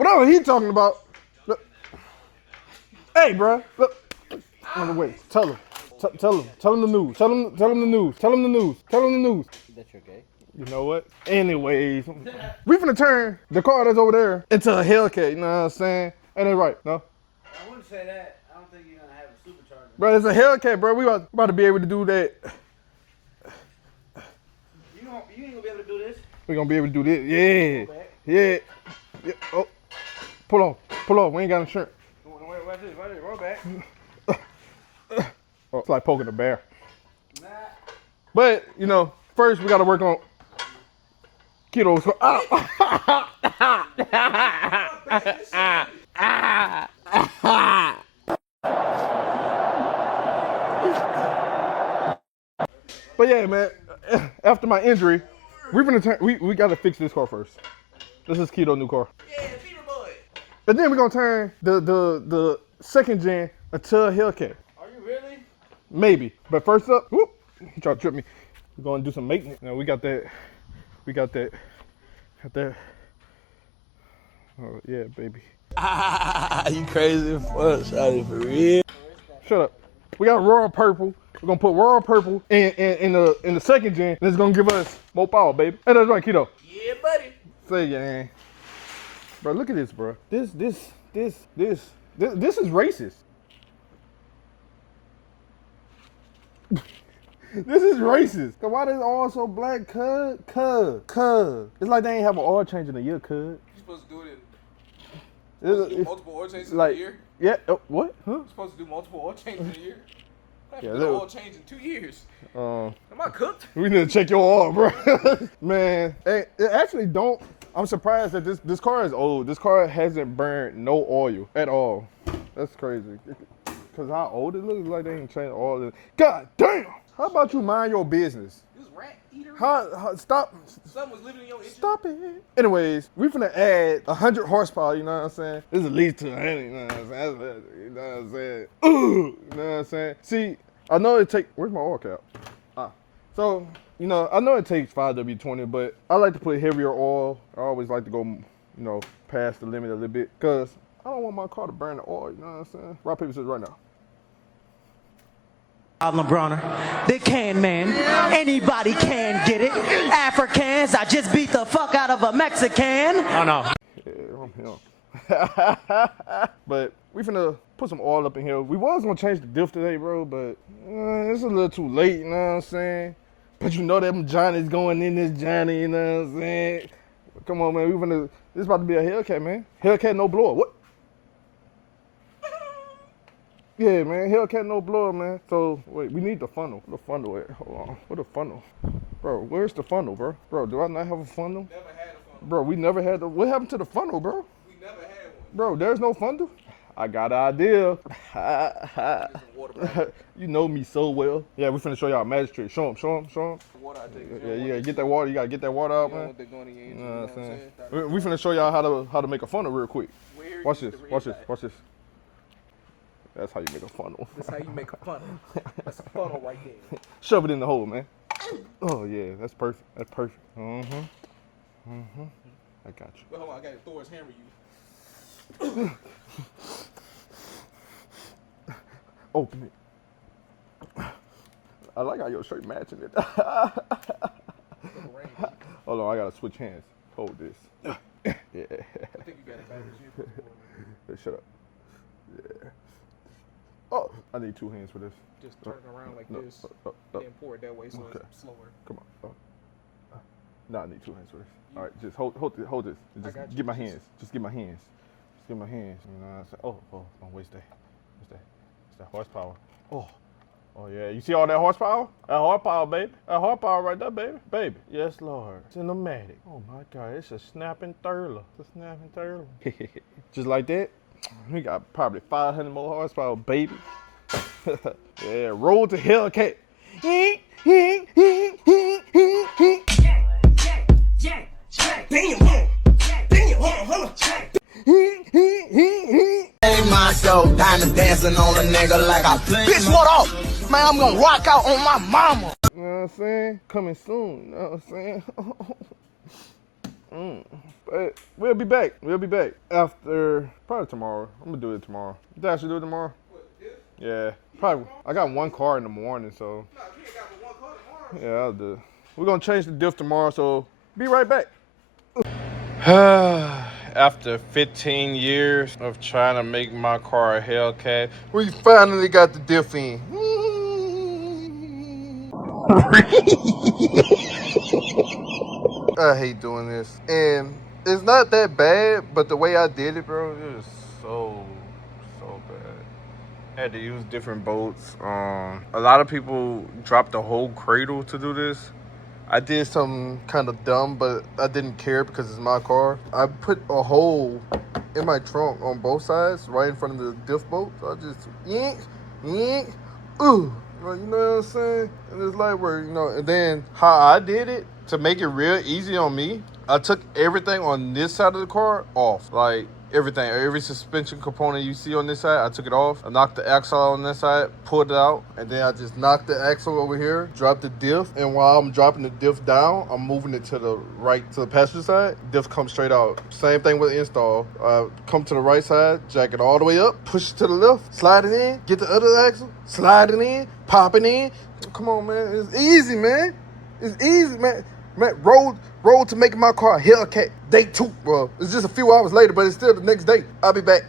Whatever he talking about. Look. Hey, bro. Look. On the way. Tell him. Tell him the news. Tell him the news. Tell him the news. Tell him the news. That's okay. You know what? Anyways, we finna turn the car that's over there into a Hellcat. You know what I'm saying? Ain't that right? No? I wouldn't say that. I don't think you're gonna have a supercharger. Bro, it's a Hellcat, bro. We about to be able to do that. You ain't gonna be able to do this. We gonna be able to do this. Yeah. Yeah. Oh. Pull on. We ain't got insurance. Watch this. Roll back. Oh, it's like poking a bear. Nah. But, you know, first we gotta work on kiddos. But yeah, man, after my injury, we gotta fix this car first. This is Keto's new car. Yeah, Beaver Boy. And then we're gonna turn the second gen into a Hellcat. Are you really? Maybe. But first up, whoop, he tried to trip me. We're gonna do some maintenance. Now we got that. Oh yeah, baby. You crazy as fuck, shawty, for real. Shut up. We got royal purple. We're gonna put royal purple in the second gen, and it's gonna give us more power, baby. Hey, that's right, Keto. Yeah, buddy. Say yeah, man. Bro, look at this, bro. This is racist. This is racist. Cause why they all so black, cuz? It's like they ain't have an oil change in a year, cuz. You're supposed to do it in multiple oil changes like, in a year? Yeah, what? Huh? You're supposed to do multiple oil changes in a year? I have Yeah, to do oil change in 2 years. Am I cooked? We need to check your oil, bro. Man, it actually don't. I'm surprised that this car is old. This car hasn't burned no oil at all. That's crazy. Cause how old it looks like they ain't changed all this. God damn! How about you mind your business? This rat eater? Stop. Something was living in your engine? Stop it. Anyways, we finna add 100 horsepower, you know what I'm saying? This is at least 200, you know what I'm saying? You know what I'm saying? You know what I'm saying? See, I know it takes, where's my oil cap? So, you know, I know it takes 5W20, but I like to put heavier oil. I always like to go, you know, past the limit a little bit, because I don't want my car to burn the oil, you know what I'm saying? Rock, paper, scissors right now. LeBronner, the can man, anybody can get it. Africans, I just beat the fuck out of a Mexican. Oh no. Yeah, but we finna put some oil up in here. We was gonna change the diff today, bro, but it's a little too late, you know what I'm saying? But you know them Johnny's going in this Johnny, you know what I'm saying? Come on, man, this is about to be a Hellcat, man. Hellcat no blower, what? Yeah, man, Hellcat no blower, man. So, wait, we need the funnel. Where the funnel at? Hold on, where the funnel? Bro, where's the funnel, bro? Bro, do I not have a funnel? Never had a funnel. Bro, we never had what happened to the funnel, bro? We never had one. Bro, there's no funnel? I got an idea. You know me so well. Yeah, we finna show y'all magic trick. Show him. The water I take. Yeah, you gotta get that water. You gotta get that water out, man. You know what I'm saying? We finna show y'all how to make a funnel real quick. Watch this. That's how you make a funnel. That's how you make a funnel. That's a funnel right there. Shove it in the hole, man. Oh yeah, that's perfect. That's perfect. I got you. Well, hold on, I gotta Thor's hammer you. Open it. I like how your shirt matching it. Hold on, I gotta switch hands. Hold this. Yeah. I think you got it backwards. Shut up. Yeah. Oh, I need 2 hands for this. Just turn it around like this. Then pour it that way so it's slower. Come on. No, I need 2 hands for this. All right, just hold this. Just get my hands. Just get my hands. You know what I'm saying? Oh, don't waste that. What's that? It's that horsepower. Oh yeah. You see all that horsepower? That horsepower, baby. That horsepower right there, baby. Baby. Yes, Lord. Cinematic. Oh my God, it's a snapping thurler. Just like that. We got probably 500 more horsepower, baby. Yeah, roll to Hellcat. Myself, diamond dancing on a nigga like I play. Bitch, what up? Man, I'm gonna rock out on my mama. You know what I'm saying? Coming soon, you know what I'm saying? But we'll be back. We'll be back after probably tomorrow. I'm gonna do it tomorrow. You think I should do it tomorrow? What, this? Yeah, probably. I got one car in the morning, so No, you ain't got but one car tomorrow. yeah, I'll do it. We're gonna change the diff tomorrow, so be right back. After 15 years of trying to make my car a Hellcat, we finally got the diff in. I hate doing this. And it's not that bad, but the way I did it, bro, it was so bad. I had to use different bolts. A lot of people drop the whole cradle to do this. I did something kind of dumb, but I didn't care because it's my car. I put a hole in my trunk on both sides, right in front of the diff bolt. So I just, ooh. You know what I'm saying? And it's like where, you know, and then how I did it to make it real easy on me, I took everything on this side of the car off. Like everything, every suspension component you see on this side, I took it off. I knocked the axle on this side, pulled it out, and then I just knocked the axle over here, dropped the diff, and while I'm dropping the diff down, I'm moving it to the right, to the passenger side. Diff comes straight out. Same thing with the install. Come to the right side, jack it all the way up, push it to the left, slide it in, get the other axle, slide it in, pop it in. Come on, man. It's easy, man. It's easy, man. Man, road to making my car a Hellcat. Day 2. Well, it's just a few hours later, but it's still the next day. I'll be back.